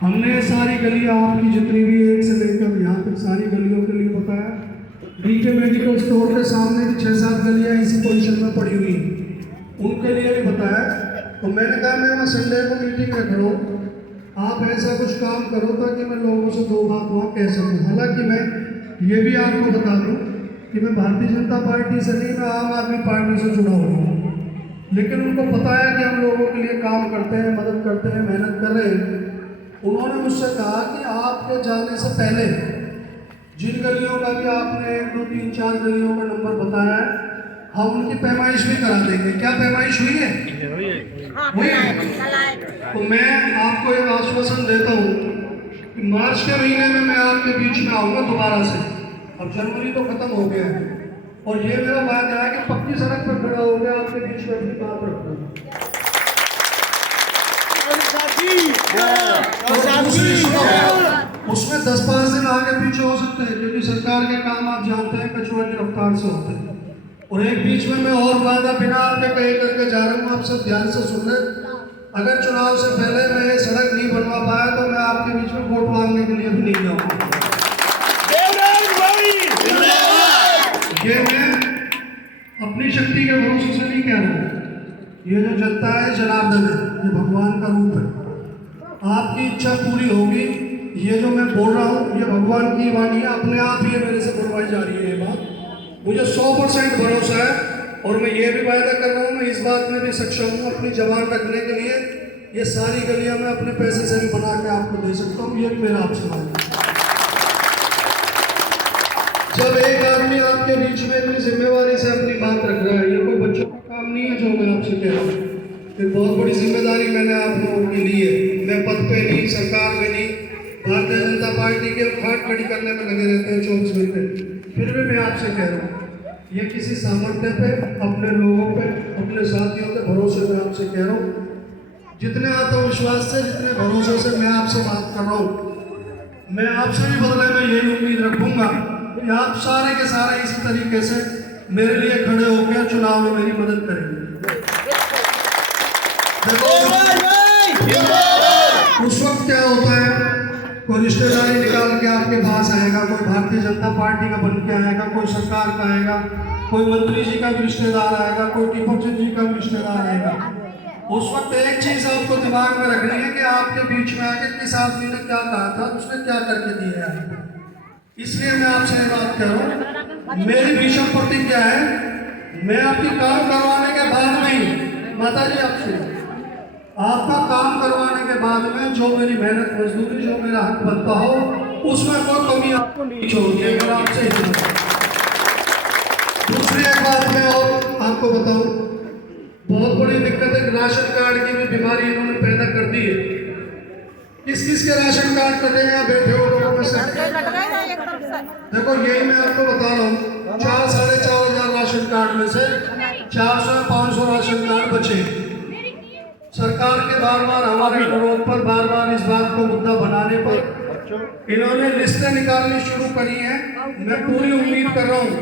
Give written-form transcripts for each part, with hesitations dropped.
हमने सारी गलियां आपकी जितनी भी एक से लेकर यहाँ तक सारी गलियों के लिए बताया। डीके मेडिकल स्टोर के सामने भी 6-7 गलियां इसी पोजीशन में पड़ी हुई उनके लिए भी बताया। तो मैंने कहा मैं संडे को मीटिंग रख रहा हूँ, आप ऐसा कुछ काम करो ताकि मैं लोगों से दो बात वहाँ कह सकूँ। हालांकि मैं ये भी आपको बता दूँ कि मैं भारतीय जनता पार्टी से नहीं, मैं आम आदमी पार्टी से जुड़ा हुआ हूँ, लेकिन उनको पता है कि हम लोगों के लिए काम करते हैं, मदद करते हैं, मेहनत कर रहे हैं। उन्होंने मुझसे कहा कि आपके जाने से पहले जिन गलियों का भी आपने 1, 2, 3, 4 गलियों का नंबर बताया है, हम उनकी पैमाइश भी करा देंगे। क्या पैमाइश हुई है? हुई है। तो मैं आपको एक आश्वासन देता हूँ कि मार्च के महीने में मैं आपके बीच में आऊँगा दोबारा से। अब जनवरी तो खत्म हो गया है और ये मेरा वादा है कि पक्की सड़क पर खड़ा हो गया आपके बीच में अपनी बात रखूँगा। उसमें 10-5 दिन आगे पीछे हो सकते हैं क्योंकि सरकार के काम आप जानते हैं कछुआ की रफ्तार से होते हैं। और एक बीच में मैं और वादा बिना आपके कहे करके जा रहा हूँ, आप सब ध्यान से सुन लें। अगर चुनाव से पहले मैं ये सड़क नहीं बनवा पाया तो मैं आपके बीच में वोट मांगने के लिए भी नहीं जाऊँगा। ये मैं अपनी शक्ति के भरोसे से नहीं कह रहा हूँ, ये जो जनता है जनार्दन है, ये भगवान का रूप है। आपकी इच्छा पूरी होगी। ये जो मैं बोल रहा हूँ ये भगवान की वाणी है, अपने आप ही मेरे से बुलवाई जा रही है ये बात। मुझे 100% भरोसा है और मैं ये भी वायदा कर रहा हूँ, मैं इस बात में भी सक्षम हूँ अपनी जबान रखने के लिए। ये सारी गलियाँ मैं अपने पैसे से भी बना के आपको दे सकता हूँ, ये भी मेरा आपसे वादा है। जब एक आदमी आपके बीच में इतनी जिम्मेवारी से अपनी बात रख रहा है, ये कोई बच्चों का काम नहीं है जो मैं आपसे कह रहा हूँ। ये बहुत बड़ी जिम्मेदारी मैंने आप लोगों की ली है। मैं पद पे नहीं, सरकार में नहीं, भारतीय जनता पार्टी के खाट खड़ी करने में लगे रहते हैं 24 घंटे। फिर भी मैं आपसे कह रहा हूँ, ये किसी सामर्थ्य पे, अपने लोगों पे, अपने साथियों के भरोसे में आपसे कह रहा हूँ। जितने आत्मविश्वास से, जितने भरोसे से मैं आपसे बात कर रहा हूँ, मैं आपसे भी बदले में यही उम्मीद रखूंगा कि आप सारे के सारे इसी तरीके से मेरे लिए खड़े होकर चुनाव में मेरी मदद करेंगे। उस वक्त क्या होता है, कोई रिश्तेदारी निकाल के आपके पास आएगा, कोई भारतीय जनता पार्टी का बन के आएगा, कोई सरकार का आएगा, कोई मंत्री जी का भी रिश्तेदार आएगा, कोई टीपक चंद जी का भी रिश्तेदार आएगा। उस वक्त एक चीज आपको दिमाग में रखनी है कि आपके बीच में आके किस आदमी ने क्या कहा था, उसने क्या करके दिया है। इसलिए मैं आपसे ये बात कर रहा हूँ, मेरी भीषण प्रतिज्ञा है, मैं आपकी काम करवाने के बाद में ही, माता जी आपसे आपका काम करवाने के बाद में जो मेरी मेहनत मजदूरी, जो मेरा हक बनता हो, उसमें कोई कमी आपको नहीं छोड़नी है। आपसे दूसरी एक बात मैं और आपको बताऊं, बहुत बड़ी दिक्कत है, राशन कार्ड की भी बीमारी इन्होंने पैदा कर दी है। किस किस के राशन कार्ड कटे हैं बैठे हो लोगों में से? देखो यही मैं आपको बता रहा हूँ, 4-4.5 हजार राशन कार्ड में से 400-500 राशन कार्ड बचे। सरकार के बार बार हमारे अनुरोध पर, बार बार इस बात को मुद्दा बनाने पर इन्होंने लिस्टें निकालनी शुरू करी हैं। मैं पूरी उम्मीद कर रहा हूँ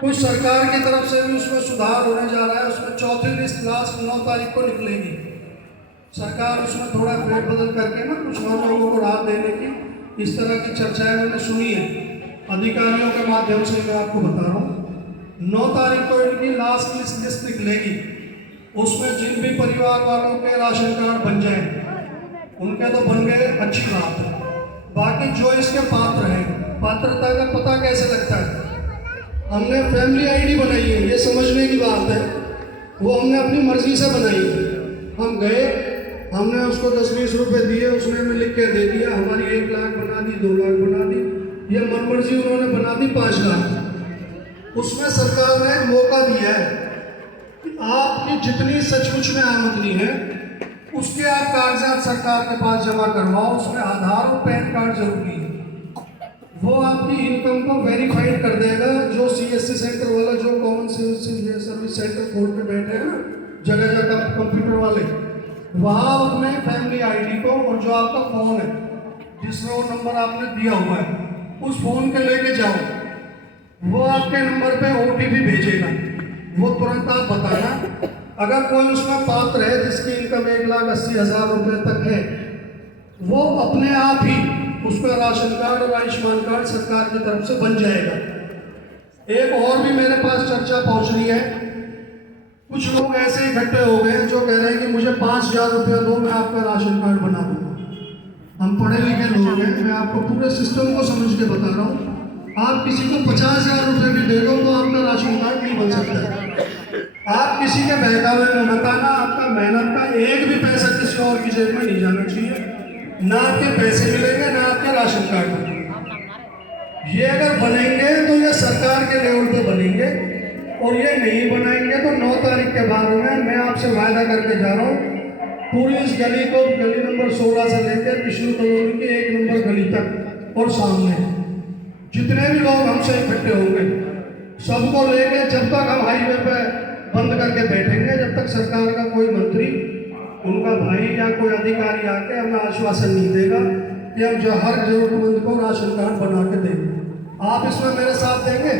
कुछ सरकार की तरफ से भी उसमें सुधार होने जा रहा है। उसमें चौथी लिस्ट लास्ट 9 तारीख को निकलेगी। सरकार उसमें थोड़ा फेरबदल करके ना कुछ और लोगों को राहत देने की इस तरह की चर्चाएं मैंने सुनी है अधिकारियों के माध्यम से। मैं आपको बता रहा हूँ 9 तारीख को इनकी लास्ट लिस्ट निकलेगी। उसमें जिन भी परिवार वालों के राशन कार्ड बन जाए उनके तो बन गए, अच्छी बात है। बाकी जो इसके पात्र हैं, पात्रता का पता कैसे लगता है? हमने फैमिली आईडी बनाई है, ये समझने की बात है, वो हमने अपनी मर्जी से बनाई है। हम गए, हमने उसको 10-20 रुपए दिए, उसने हमें लिख के दे दिया, हमारी 1 लाख बना दी, 2 लाख बना दी, ये मनमर्जी उन्होंने बना दी 5 लाख। उसमें सरकार ने मौका दिया है कि आपकी जितनी सचमुच में आमदनी है उसके आप कागजात सरकार के पास जमा करवाओ। उसमें आधार और पैन कार्ड जरूरी है। वो आपकी इनकम को वेरीफाइड कर देगा। जो CSC सेंटर वाला, जो कॉमन सिविल सर्विस सेंटर खोल के बैठे हैं ना जगह जगह कंप्यूटर वाले, वहाँ अपने फैमिली आईडी को और जो आपका फ़ोन है जिसमें वो नंबर आपने दिया हुआ है, उस फ़ोन के लेके जाओ। वो आपके नंबर पे OTP भेजेगा, वो तुरंत आप बताना। अगर कोई उसमें पात्र है जिसकी इनकम 1,80,000 रुपये तक है वो अपने आप ही उसका राशन कार्ड और आयुष्मान कार्ड सरकार की तरफ से बन जाएगा। एक और भी मेरे पास चर्चा पहुंच रही है। कुछ लोग ऐसे इकट्ठे हो गए हैं जो कह रहे हैं कि मुझे 5,000 रुपया दो, मैं आपका राशन कार्ड बना दूंगा। हम पढ़े लिखे लोग हैं, मैं आपको पूरे सिस्टम को समझ के बता रहा हूँ। आप किसी को 50,000 रुपये भी दे दो तो आपका राशन कार्ड नहीं बन सकता है। आप किसी के बहकावे में मत आना। आपका मेहनत का एक भी पैसा किसी और की जेब में नहीं जाना चाहिए। ना आपके पैसे मिलेंगे, ना आपके राशन कार्ड मिलेंगे। ये अगर बनेंगे तो ये सरकार के लेवल पे बनेंगे, और ये नहीं बनाएंगे तो 9 तारीख के बाद में मैं आपसे वायदा करके जा रहा हूँ, पूरी इस गली को, गली नंबर 16 से लेकर विष्णु कॉलोनी के 1 नंबर गली तक और सामने जितने भी लोग हमसे इकट्ठे होंगे, सबको लेके जब तक हम हाईवे पे बंद करके बैठेंगे, जब तक सरकार का कोई मंत्री, उनका भाई या कोई अधिकारी आके हमें आश्वासन नहीं देगा कि हम जो हर जरूरतमंद को राशन कार्ड बना के देंगे। आप इसमें मेरे साथ देंगे?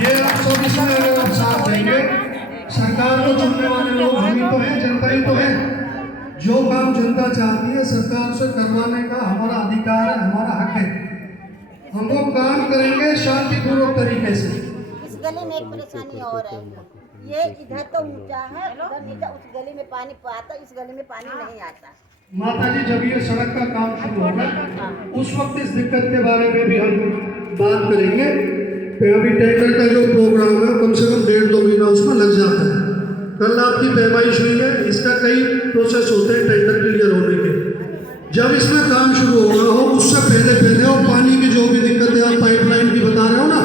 ये आप सब इसमें अगर आप साथ देंगे, सरकार को चुनने वाले लोग हम ही तो हैं, जनता ही तो है। जो काम जनता चाहती है सरकार से करवाने का हमारा अधिकार है, हमारा हक है। हम लोग काम करेंगे शांतिपूर्वक तरीके से। इस गली में एक परेशानी और है, ये इधर तो ऊंचा है, उधर नीचा, उस गली में पानी आता, इस गली में पानी नहीं आता। माता जी, जब ये सड़क का काम शुरू होगा उस वक्त इस दिक्कत के बारे में भी हम बात करेंगे। तो अभी टेंडर का जो प्रोग्राम है कम से कम 1.5-2 महीना उसमें लग जाता है। कल आपकी पैमाइश हुई है, इसका कई प्रोसेस होते हैं टेंडर क्लियर होने के। जब इसमें काम शुरू हो रहा हो उससे पहले और पानी की जो भी दिक्कतें आप पाइपलाइन की बता रहे हो ना,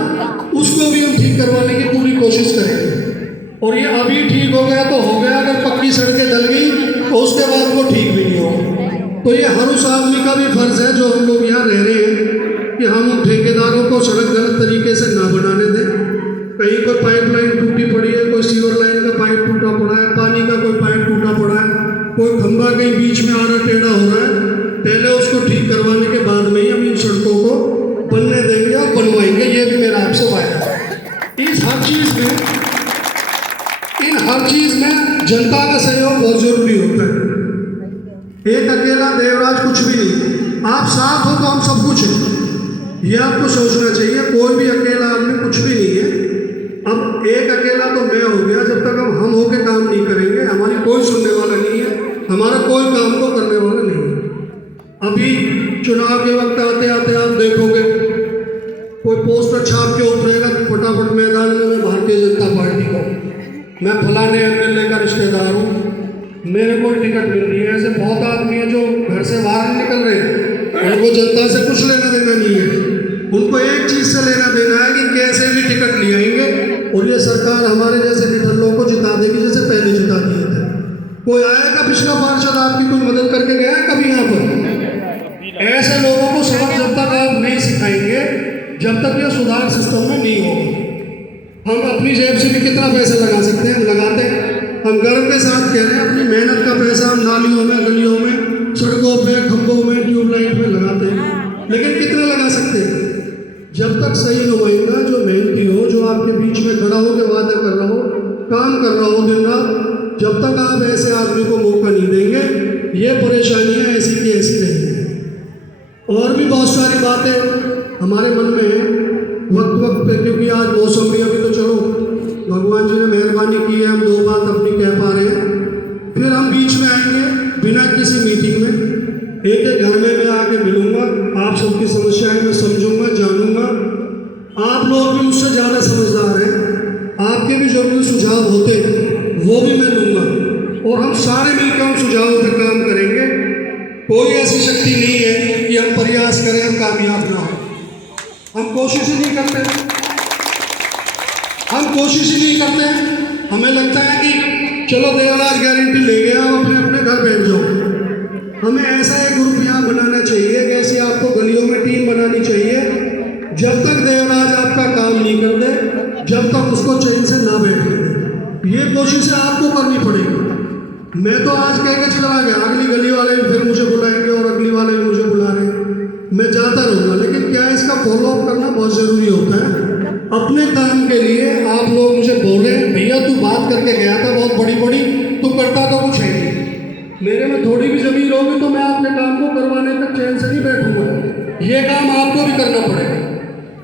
उसको भी हम ठीक करवाने की पूरी कोशिश करेंगे। और ये अभी ठीक हो गया तो हो गया, अगर पक्की सड़कें डल गई तो उसके बाद वो ठीक भी नहीं होगा। तो ये हर उस आदमी का भी फर्ज है जो हम लोग यहाँ रह रहे हैं कि हम ठेकेदारों को सड़क गलत तरीके से ना बनाने दें। कहीं कोई पाइपलाइन टूटी पड़ी है, कोई सीवर लाइन का पाइप टूटा पड़ा है, पानी का कोई पाइप टूटा पड़ा है, कोई खंभा कहीं बीच में आड़ा टेढ़ा हो रहा है, पहले उसको ठीक करवाने के बाद में ही हम इन सड़कों को बनने देंगे और बनवाएंगे। ये भी मेरा आपसे वायदा है। इन हर चीज़ में जनता का सहयोग बहुत जरूरी होता है। एक अकेला देवराज कुछ भी नहीं। आप साथ हो तो हम सब कुछ हैं, ये आपको सोचना चाहिए। कोई भी अकेला आदमी कुछ भी नहीं है। अब एक अकेला तो मैं हो गया, जब तक हम होके काम नहीं करेंगे हमारी कोई सुनने वाला नहीं है, हमारा कोई काम को करने वाला नहीं है। अभी चुनाव के वक्त आते आते आप देखोगे कोई पोस्टर छाप के उतरेगा, फटाफट मैदान में मैं भारतीय जनता पार्टी को, मैं फलाने एमएलए का रिश्तेदार हूँ, मेरे को टिकट मिल रही है। ऐसे बहुत आदमी है जो घर से बाहर नहीं निकल रहे हैं, उनको जनता से कुछ लेना देना नहीं है। उनको एक चीज़ से लेना देना है कि कैसे भी टिकट ले आएंगे और ये सरकार हमारे जैसे निठल्लों को जिता देगी जैसे पहले जिता दिए थे। कोई आएगा पिछला पार्षद आपकी कोई मदद करके गया है कभी यहाँ पर? ऐसे लोगों को सबक जब तक आप नहीं सिखाएंगे, जब तक ये सुधार सिस्टम में नहीं होगा। हम अपनी जेब से भी कितना पैसा लगा सकते हैं, हम लगाते हैं। हम गर्व के साथ कह रहे हैं अपनी मेहनत का पैसा हम नालियों में, गलियों में, सड़कों पे, खंभों में, ट्यूबलाइट में लगाते हैं, लेकिन कितना लगा सकते हैं? जब तक सही नुमाइंदा जो मेहनती हो, जो आपके बीच में खड़ा हो के वादा कर रहा हो, काम कर रहा हो दिन रात, जब तक आप ऐसे आदमी को मौका नहीं देंगे, ये परेशानियाँ ऐसी की ऐसी रहेंगी। और भी बहुत सारी बातें हमारे मन में हैं वक्त पे, क्योंकि आज मौसम भी, अभी तो चलो भगवान जी ने मेहरबानी की है, हम 2 बात अपनी कह पा रहे हैं। फिर हम बीच में आएंगे बिना किसी मीटिंग में, एक घर में मैं आके मिलूंगा, आप सबकी समस्याएं मैं समझूंगा, जानूंगा। आप लोग भी मुझसे ज़्यादा समझदार हैं, आपके भी जो भी सुझाव होते हैं वो भी मैं लूँगा और हम सारे मिलकर उन सुझावों पर काम करेंगे। कोई ऐसी शक्ति नहीं है कि हम प्रयास करें हम कामयाब ना हो। हम कोशिश ही नहीं करते, हमें लगता है कि चलो देवराज गारंटी ले गया, आप अपने अपने घर बैठ जाओ। हमें ऐसा एक ग्रुप यहाँ बनाना चाहिए, कैसे आपको गलियों में टीम बनानी चाहिए। जब तक देवराज आपका काम नहीं कर दे, जब तक उसको चैन से ना बैठे, ये कोशिश आपको करनी पड़ेगी। मैं तो आज कह के चला गया, अगली गली वाले भी फिर मुझे बुलाएंगे और अगली वाले भी मुझे बुला रहे हैं, मैं जाता रहूँगा। लेकिन क्या इसका फॉलोअप करना बहुत ज़रूरी होता है। अपने काम के लिए आप लोग मुझे बोले, भैया तू बात करके गया था बहुत बड़ी, तू करता तो कुछ है नहीं। मेरे में थोड़ी भी ज़मीन होगी तो मैं आपके भी करना पड़ेगा।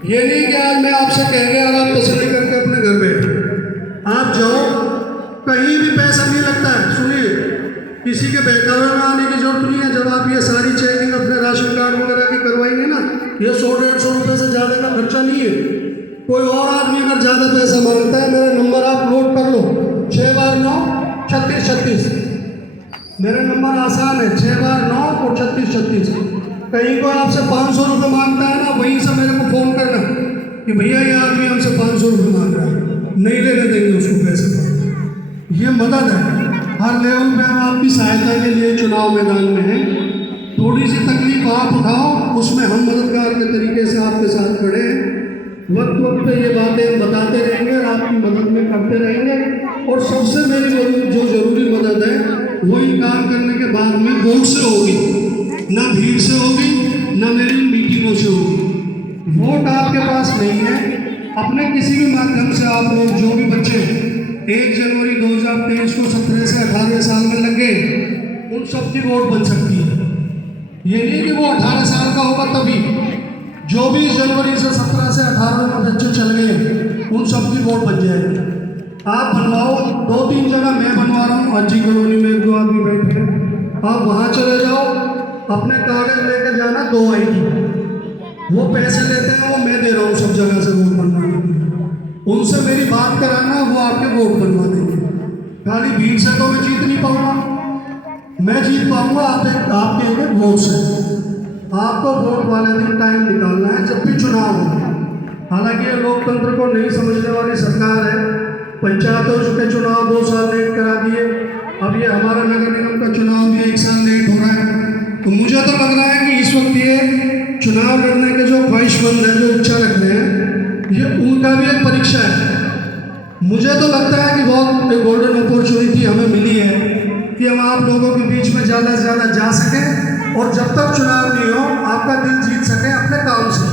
ये नहीं कि आज मैं आपसे कह गया और आप तसल्ली करके अपने घर बैठे, आप जाओ, कहीं भी पैसा नहीं लगता है। सुनिए, किसी के बहकावे में आने की जरूरत नहीं है। जब आप ये सारी चेकिंग अपने राशन कार्ड वगैरह की करवाएंगे ना, ये 100-150 रुपये से ज़्यादा का खर्चा नहीं है। कोई और आदमी अगर ज़्यादा पैसा मांगता है, मेरा नंबर आप नोट कर लो, 6 बार 9 36 36। मेरा नंबर आसान है, 6 बार 9 और 36 36। कहीं कोई आपसे 500 रुपये मांगता है ना, वहीं से मेरे को फ़ोन करना कि भैया ये आदमी हमसे 500 रुपये मांग रहा है, नहीं लेने देंगे उसको पैसे। ये मदद है, हर लेवल पे हम आपकी सहायता के लिए चुनाव मैदान में हैं। थोड़ी सी तकलीफ आप उठाओ, उसमें हम मददगार के तरीके से आपके साथ खड़े हैं। वक्त वक्त पे ये बातें हम बताते रहेंगे और आपकी मदद में करते रहेंगे। और सबसे मेरी जो ज़रूरी मदद है, वही काम करने के बाद में वोट से होगी, ना भीड़ से होगी, ना मेरी मीटिंगों से होगी। वोट आपके पास नहीं है, अपने किसी भी माध्यम से आप लोग, जो भी बच्चे 1 जनवरी 2023 को 17 से 18 साल में लग गए, उन सब की वोट बन सकती है। ये नहीं कि वो 18 साल का होगा तभी, जो भी जनवरी से 17 से 18 में बच्चे चल गए, उन सब की वोट बन जाएगी। आप बनवाओ, 2-3 जगह मैं बनवा रहा हूँ, अज्जी कॉलोनी में 1-2 आदमी बैठे हैं, आप वहाँ चले जाओ, अपने कागज लेकर जाना, 2 ID, वो पैसे लेते हैं, वो मैं दे रहा हूँ सब जगह से वोट बनवाने के लिए। उनसे मेरी बात कराना, वो आपके वोट बनवा देंगे। खाली भीड़ से तो मैं जीत नहीं पाऊँगा, मैं जीत पाऊँगा आपके एक वोट से। आपको वोट वाले दिन टाइम निकालना है जब भी चुनाव हो। हालांकि ये लोकतंत्र को नहीं समझने वाली सरकार है। पंचायतों के चुनाव 2 साल लेट करा दिए, अब ये हमारा नगर निगम का चुनाव भी 1 साल लेट हो रहा है। तो मुझे तो लग रहा है कि इस वक्त ये चुनाव लड़ने के जो ख्वाहिशमंद हैं, जो इच्छा रखते हैं, ये उनका भी एक परीक्षा है। मुझे तो लगता है कि बहुत एक गोल्डन अपॉर्चुनिटी हमें मिली है कि हम आप लोगों के बीच में ज़्यादा से ज़्यादा जा सकें और जब तक चुनाव नहीं हो आपका दिल जीत सकें अपने काम से।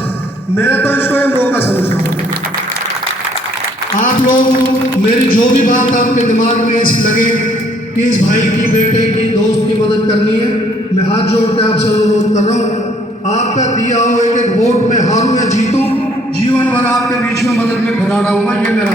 मैं तो इसको एक मौका समझता हूँ। आप लोग मेरी जो भी बात आपके दिमाग में ऐसी लगे कि इस भाई की, बेटे की, दोस्त की मदद करनी है, मैं हाथ जोड़ के आपसे अनुरोध कर रहा हूँ। आपका दिया हुआ एक वोट में हारूं या जीतूं, जीवन भर आपके बीच में मदद में खड़ा रहूँगा, ये मेरा